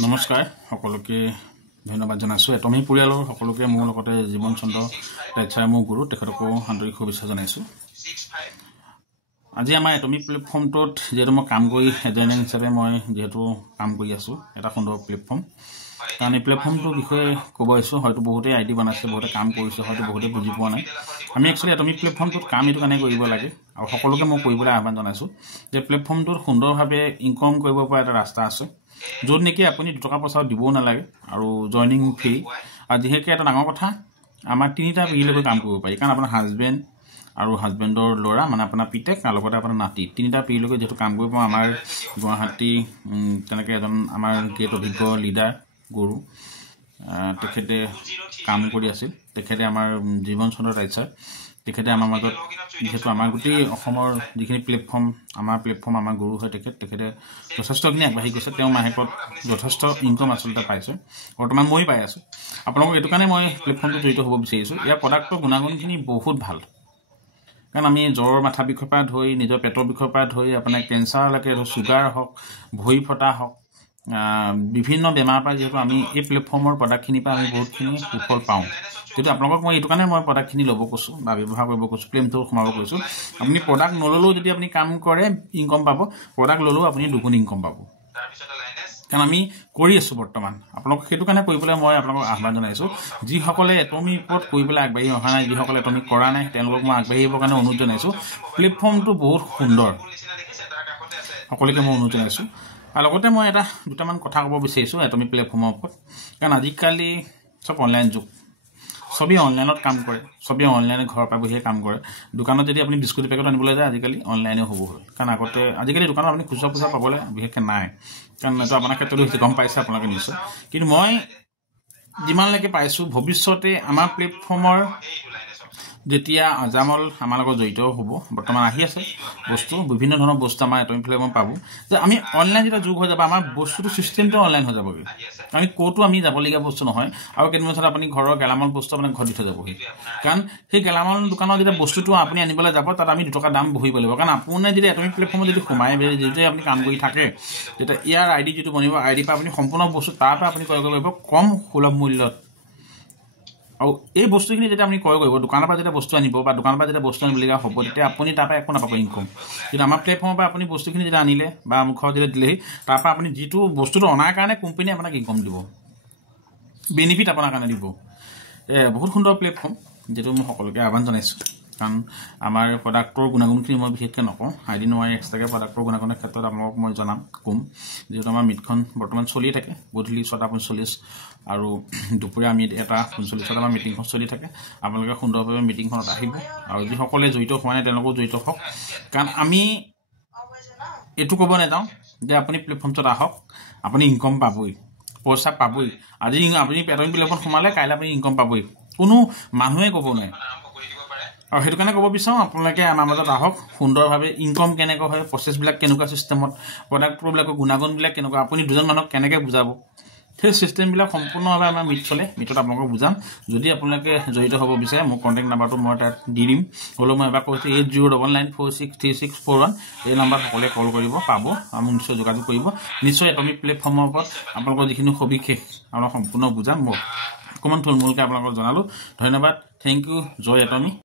নমস্কাৰ সকলোকে ধন্যবাদ জনাইছো এটমি পৰিয়ালৰ সকলোকে মোৰ লগতে জীৱন চন্দ্ৰ ৰাইচাৰ মোৰ গুৰু তেখেতকো আন্তৰিক শুভেচ্ছা জনাইছো আজি আমাৰ এটমি প্লেটফৰ্মটোত যেটো মই কাম কৰি এজেন্ট হিচাপে মই যেটো কাম কৰি আছো এটা সুন্দৰ প্লেটফৰ্ম কাৰণ এই প্লেটফৰ্মটোৰ বিষয়ে ক'ব আছো হয়তো বহুতে আইডি বনাইছে বহুতে কাম কৰিছে হয়তো বহুতে বুজি পোৱা নাই আমি একচুৱেলি এটমি প্লেটফৰ্মটোত কাম এটো কানে কৰিব লাগে আৰু সকলোকে মই কৰিবলৈ আহ্বান জনাইছো যে প্লেটফৰ্মটোৰ সুন্দৰভাৱে ইনকাম কৰিব পৰা এটা ৰাস্তা আছে য'ত নেকি আপুনি 2 টকা পইচা দিবও নালাগে আৰু জয়নিং ফি আৰু যেহেকে এটা ডাঙৰ কথা আমাৰ তিনিটা পিলৈকে কাম কৰিব পাৰি কাৰণ আপোনাৰ হাজবেণ্ড আৰু হাজবেণ্ডৰ ল'ৰা মানে আপোনাৰ পিতেক আৰু লগতে আপোনাৰ নাতি তিনিটা পিলৈকে যেটো কাম কৰিব আমাৰ গুৱাহাটী তেনেকে এজন আমাৰ গেট অভিজ্ঞ লিডাৰ গুৰু তেখেতে কাম কৰি আছিল তেখেতে আমাৰ জীৱন চন্দ্ৰ ৰাইচাৰ তেখেতে আমাৰ মাজত যেটো আমাৰ গোটেই অসমৰ যিখিনি প্লেটফৰ্ম আমাৰ গুৰু হয় তেখেতে যথেষ্টখিনি আগবাঢ়ি গৈছে তেওঁ মাহেকত যথেষ্ট ইনকাম আচলতে পাইছে বৰ্তমান মই পাই আছো আপোনালোকক এটো কাৰণে মই প্লেটফৰ্মটো জড়িত হ'ব বিচাৰিছো ইয়াৰ প্ৰডাক্টৰ গুণাগুণখিনি বহুত ভাল কাৰণ আমি জ্বৰ মাথা বিষৰ পৰা ধৰি নিজৰ পেটৰ বিষৰ পৰা ধৰি আপোনাৰ কেন্সাৰলৈকে সুগাৰ হওক ভৰি ফটা হওক বিভিন্ন বেমাৰ পৰা যেটো আমি এই প্লেটফৰ্মৰ প্ৰডাক্টখিনি পৰা আমি বহুতখিনি সুফল পাওঁ কিন্তু আপোনালোকক মই এটো কাৰণে মই প্ৰডাক্টখিনি ল'ব কৈছো বা ব্যৱহাৰ কৰিব কৈছো প্লেটফৰ্মটো সোমাব কৈছো আপুনি প্ৰডাক্ট নললেও যদি আপুনি কাম কৰে ইনকাম পাব প্ৰডাক্ট ললেও আপুনি দুগুণ ইনকাম পাব কাৰণ আমি কৰি আছো বৰ্তমান আপোনালোকক হেতু কাৰণে কৰিবলৈ মই আপোনালোকক আহ্বান জনাইছো যি সকলে এটমি ওপৰত কৰিবলৈ আগবাঢ়ি অহা নাই যি সকলে এটমি কৰা নাই তেওঁলোকক মই আগবাঢ়িবৰ কাৰণে অনুৰোধ জনাইছো প্লেটফৰ্মটো বহুত সুন্দৰ সকলোকে মই অনুৰোধ জনাইছো আৰু লগতে মই এটা দুটামান কথা ক'ব বিচাৰিছো এটমি প্লেটফৰ্মৰ ওপৰত কাৰণ আজিকালি সব অনলাইন যুগ সবই অনলাইনত কাম কৰে সবই অনলাইনে ঘৰৰ পৰা বহিয়ে কাম কৰে দোকানত যদি আপুনি বিস্কুট পেকেট আনিবলৈ যায় আজিকালি অনলাইনে হ'ব হ'ল কাৰণ আগতে আজিকালি দোকানত আপুনি খুচৰা পইচা পাবলৈ বিশেষকৈ নাই কাৰণ এটো আপোনাৰ ক্ষেত্ৰত হৈছে গম পাইছে আপোনালোকে নিশ্চয় কিন্তু মই যিমানলৈকে পাইছো ভৱিষ্যতে আমাৰ প্লেটফৰ্মৰ যেতিয়া আজামল আমাৰ লগত জড়িত হ'ব বৰ্তমান আহি আছে বস্তু বিভিন্ন ধৰণৰ বস্তু আমাৰ এটমি প্লেটফৰ্ম পাব যে আমি অনলাইন যেটা যুগ হৈ যাব আমাৰ বস্তুটো সিস্টেমটো অনলাইন হৈ যাবগে আমি কোটো আমি যাবলগীয়া বস্তু নহয় আৰু কেনেকৈ আপুনি ঘৰৰ গেলামাল বস্তু আপোনাৰ ঘৰ দি থৈ যাবহি কাৰণ সেই গেলামাল দোকানৰ যেটা বস্তুটো আপুনি আনিবলৈ যাব তাত আমি 2 টকা দাম বহিব লাগিব কাৰণ আপুনি যদি এটমি প্লেটফৰ্মত যদি সোমাই যদি আপুনি কাম কৰি থাকে যেটা ইয়াৰ আইডি যেটো বনিব আইডি পৰা আপুনি সম্পূৰ্ণ বস্তু তাৰ পৰা আপুনি ক্ৰয় কৰিব পাৰিব কম সুলভ মূল্যত আৰু এই বস্তুখিনি যেটা আপুনি ক্ৰয় কৰিব দোকানৰ পৰা যেটা বস্তু আনিব বা দোকানৰ পৰা যেটা বস্তু আনিবলগা হ'ব তেতিয়া আপুনি তাৰ পৰা একো নাপাব ইনকাম কিন্তু আমাৰ প্লেটফৰ্মৰ পৰা আপুনি বস্তুখিনি যেটা আনিলে বা ঘৰত যেটা দিলেহি তাৰ পৰা আপুনি যিটো বস্তুটো অনাৰ কাৰণে কোম্পানী আপোনাক ইনকাম দিব বেনিফিট আপোনাৰ কাৰণে দিব বহুত সুন্দৰ প্লেটফৰ্ম যেটো মই সকলোকে আহ্বান জনাইছো কাৰণ আমাৰ প্ৰডাক্টৰ গুণাগুণখিনি মই বিশেষকৈ নকওঁ আইডি নোৱাৰি এক্সট্ৰাকে প্ৰডাক্টৰ গুণাগুণৰ ক্ষেত্ৰত আপোনাক মই জনাম কম যেটো আমাৰ মিটখন বৰ্তমান চলি থাকে গধূলি 6:45 আৰু দুপৰীয়া আমি এটা 45 আমাৰ মিটিংখন চলি থাকে আপোনালোকে সুন্দৰভাৱে মিটিংখনত আহিব আৰু যি সকলে জড়িত হোৱা নাই তেওঁলোকো জড়িত হওক কাৰণ আমি এটো ক'ব নাযাওঁ যে আপুনি প্লেটফৰ্মত আহক আপুনি ইনকাম পাবই পইচা পাবই আজি আপুনি এটমি প্লেটফৰ্মত সোমালে কাইলৈ আপুনি ইনকাম পাবই কোনো মানুহে ক'ব নাই আৰু হেতু কাৰণে ক'ব বিচাৰো আপোনালোকে আমাৰ মাজত আহক সুন্দৰভাৱে ইনকাম কেনেকৈ হয় প্ৰসেছ বিলাক কেনেকুৱা সিস্টেমত প্ৰডাক্টবিলাকৰ গুণাগুণ বিলাক কেনেকুৱা আপুনি দুজন মানুহক কেনেকৈ বুজাব সেই সিস্টেম বিলাক সম্পূৰ্ণভাৱে আমাৰ মিটত আপোনালোকক বুজাম যদি আপোনালোকে জড়িত হ'ব বিচাৰে মোৰ কন্টাক্ট নাম্বাৰটো মই তাত দি দিম হলো মই এবাৰ কৈছো 8099463641 এই নম্বৰ সকলে কল কৰিব পাব আৰু নিশ্চয় যোগাযোগ কৰিব নিশ্চয় এটমি প্লেটফৰ্মৰ ওপৰত আপোনালোকৰ যিখিনি সবিশেষ আৰু সম্পূৰ্ণ বুজাম মই অকমান থুলমূলকৈ আপোনালোকক জনালো ধন্যবাদ থ্যাংক ইউ জয় এটমি